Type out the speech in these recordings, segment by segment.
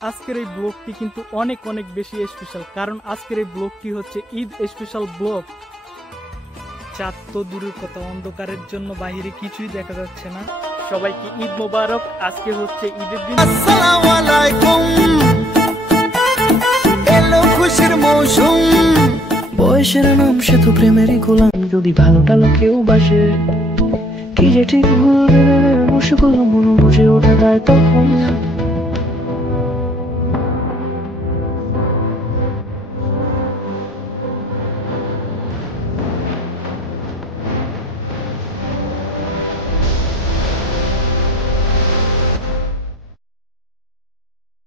আজকের এই ব্লগটি কিন্তু অনেক অনেক বেশি স্পেশাল, কারণ আজকের এই ব্লগটি হচ্ছে ঈদ স্পেশাল ব্লগ। চাঁদ তো দূরের কথা, অন্ধকারের জন্য বাইরে কিছুই দেখা যাচ্ছে না। সবাইকে ঈদ মোবারক। আজকে হচ্ছে ঈদের দিন। আসসালামু আলাইকুম, এলো খুশির মৌসুম। বয়সের নাম সে তো প্রেমেরই গোলাম, যদি ভালোটা কেউ বাসে কি যে ঠিক ভুল মুশকিল মন বুঝে ওঠা যায় তখন।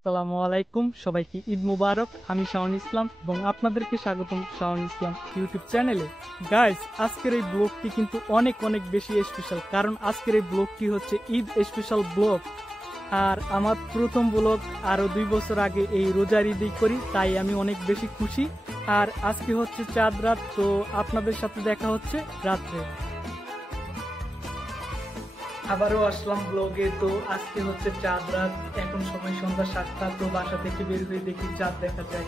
আসসালামু আলাইকুম, সবাইকে ঈদ মুবারক। আমি শাওন ইসলাম এবং আপনাদেরকে স্বাগতম শাওন ইসলাম ইউটিউব চ্যানেলে। গাইস, আজকের এই ব্লগটি কিন্তু অনেক অনেক বেশি স্পেশাল, কারণ আজকের এই ব্লগটি হচ্ছে ঈদ স্পেশাল ব্লগ। আর আমার প্রথম ব্লগ আরো 2 বছর আগে এই রোজার ঈদেই করি, তাই আমি অনেক বেশি খুশি। আর আজকে হচ্ছে চাঁদ রাত, তো আপনাদের সাথে দেখা হচ্ছে রাত্রে। আবারও আসলাম ব্লগে। তো আজকে হচ্ছে চাঁদ রাত, এখন সময় সন্ধ্যা 7টা। তো বাসা থেকে বের হয়ে দেখি চাঁদ দেখা যায়।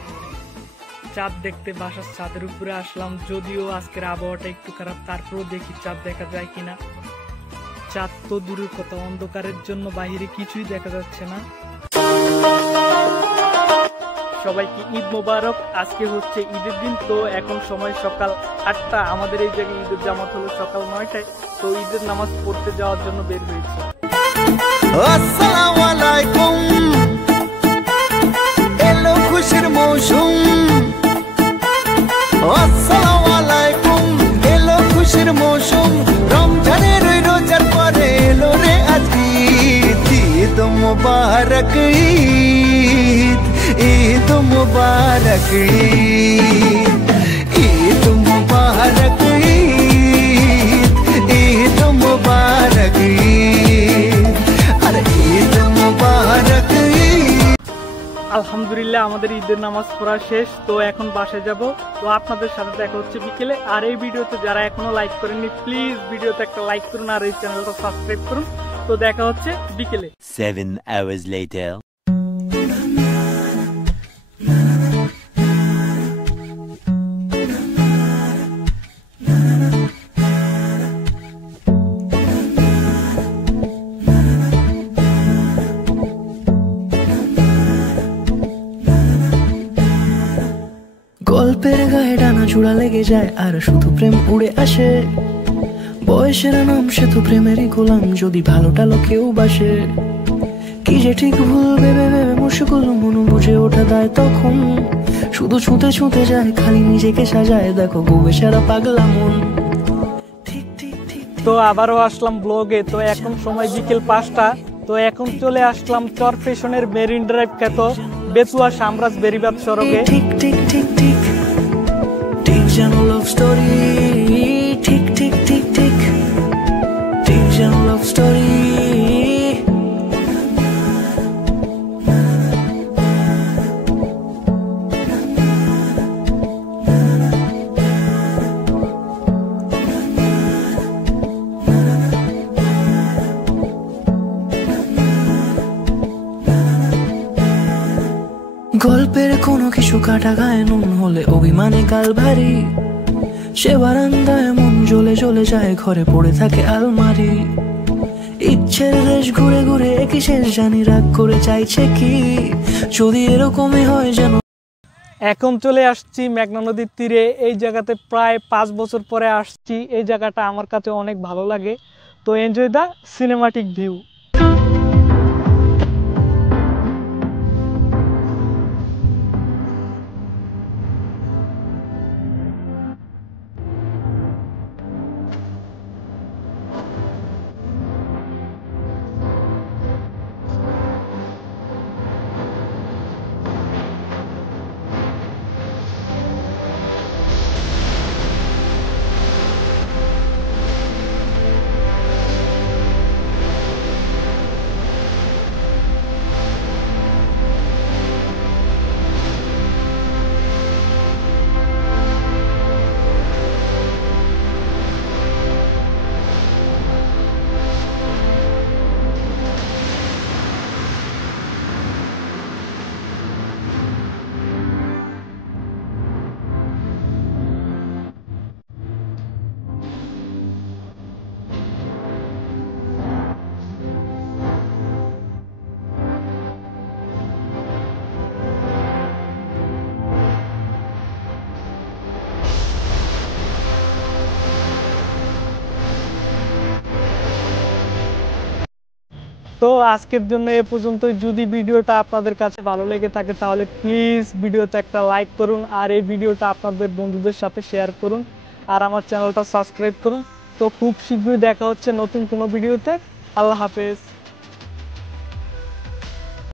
চাঁদ দেখতে বাসার ছাদের উপরে আসলাম, যদিও আজকের আবহাওয়াটা একটু খারাপ, তারপরেও দেখি চাঁদ দেখা যায় কিনা। চাঁদ তো দূরের কথা, অন্ধকারের জন্য বাইরে কিছুই দেখা যাচ্ছে না। সবাইকে ঈদ মোবারক। আজকে হচ্ছে ঈদের দিন। তো এখন সময় সকাল 8টা। আমাদের এই জায়গায় ঈদের জামাত হলো সকাল 9টায়। তো ঈদের নামাজ পড়তে যাওয়ার জন্য বের হয়েছে। আসসালামু আলাইকুম, এলো খুশির মৌসুম। আসসালামু আলাইকুম, এলো খুশির মৌসুম। রমজানের রোজার পরে এলো রে আজ ঈদ। ঈদ মুবারক ঈদ, ঈদ মুবারক ঈদ, ঈদ মুবারক ঈদ, ঈদ মুবারক ঈদ, আরে ঈদ মুবারক ঈদ। আলহামদুলিল্লাহ, আমাদের ঈদের নামাজ পড়া শেষ। তো এখন বাসায় যাব। তো আপনাদের সাথে দেখা হচ্ছে বিকেলে। আর এই ভিডিওতে যারা এখনো লাইক করেননি, প্লিজ ভিডিওতে একটা লাইক করুন আর এই চ্যানেলটা সাবস্ক্রাইব করুন। তো দেখা হচ্ছে বিকেলে। 7 hours later. গল্পের গায়ে ডানা জোড়া লেগে যায় আর শুধু প্রেম উড়ে আসে। বয়সের নাম সে তো প্রেমেরই গোলাম, যদি ভালোটা কেউ বাসে কি যে ঠিক ভুল ভেবে ভেবে মুশকিল মন বুঝে ওঠা দেয় তখন। শুধু ছুঁতে ছুঁতে যায়, খালি নিজেকে সাজায়, দেখো গোবে সারা পাগলা মন। তো আবারও আসলাম ব্লগে। তো এখন সময় বিকেল 5টা। তো এখন চলে আসলাম চর ফ্যাশনের মেরিন ড্রাইভ খ্যাত বেতুয়া সামরাজ বেরিবাদ সড়কে। ঠিক ঠিক ঠিক ঠিক ঠিক যেন লাভ স্টোরি। ঠিক ঠিক ঠিক ঠিক ঠিক যেন লাভ স্টোরি। গল্পের কোনো কিছু কাটা গায়ে নুন হলে অভিমানে কাল ভারী। সে বারান্দায় মন জ্বলে জ্বলে যায়, ঘরে পড়ে থাকে আলমারি। ইচ্ছের দেশ ঘুরে ঘুরে একই শেষ জানি, রাগ করে চাইছে কি যদি এরকমই হয় যেন। এখন চলে আসছি মেঘনা নদীর তীরে। এই জায়গাতে প্রায় 5 বছর পরে আসছি। এই জায়গাটা আমার কাছে অনেক ভালো লাগে। তো এনজয় দ্য সিনেমাটিক ভিউ। তো আজকের জন্য এ পর্যন্ত। যদি ভিডিওটা আপনাদের কাছে ভালো লেগে থাকে তাহলে প্লিজ ভিডিওতে একটা লাইক করুন, আর এই ভিডিওটা আপনাদের বন্ধুদের সাথে শেয়ার করুন, আর আমার চ্যানেলটা সাবস্ক্রাইব করুন। তো খুব শীঘ্রই দেখা হচ্ছে নতুন কোনো ভিডিওতে। আল্লাহ হাফেজ।